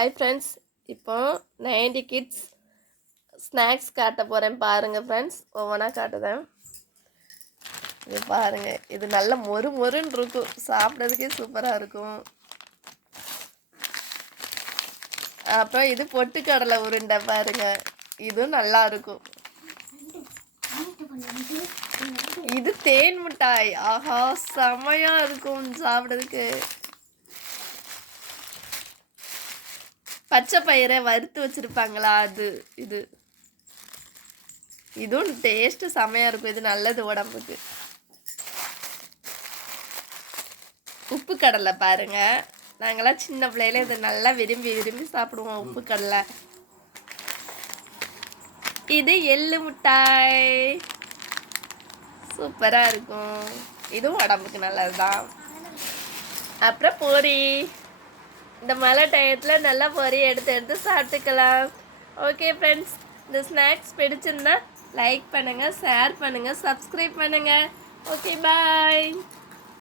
Hi friends, இப்போ 90 kids snacks காட்ட போகிறேன் பாருங்கள் ஃப்ரெண்ட்ஸ். ஒவ்வொன்றா காட்டுதேன். இது பாருங்கள், இது நல்ல மொறு மொறுன்னு இருக்கும், சாப்பிட்றதுக்கே சூப்பராக இருக்கும். அப்புறம் இது பொட்டுக்கடலை உருண்டை பாருங்கள், இதுவும் நல்லா இருக்கும். இது தேன் மிட்டாய், ஆஹா செமையாக இருக்கும் சாப்பிட்றதுக்கு. பச்சை பயிரை வறுத்து வச்சுருப்பாங்களா, அது இது இதுவும் டேஸ்ட்டு செமையாக இருக்கும். இது நல்லது உடம்புக்கு. உப்பு கடலை பாருங்க, நாங்களாம் சின்ன பிள்ளையில இதை நல்லா விரும்பி விரும்பி சாப்பிடுவோம். உப்பு கடலை. இது எள்ளு மிட்டாய், சூப்பராக இருக்கும். இதுவும் உடம்புக்கு நல்லது தான். அப்புறம் பொரி, இந்த மழை டயத்தில் நல்லா பொரி எடுத்து எடுத்து சாப்பிட்டுக்கலாம். ஓகே ஃப்ரெண்ட்ஸ், இந்த ஸ்நாக்ஸ் பிடிச்சிருந்தா லைக் பண்ணுங்கள், ஷேர் பண்ணுங்கள், சப்ஸ்கிரைப் பண்ணுங்கள். Okay bye.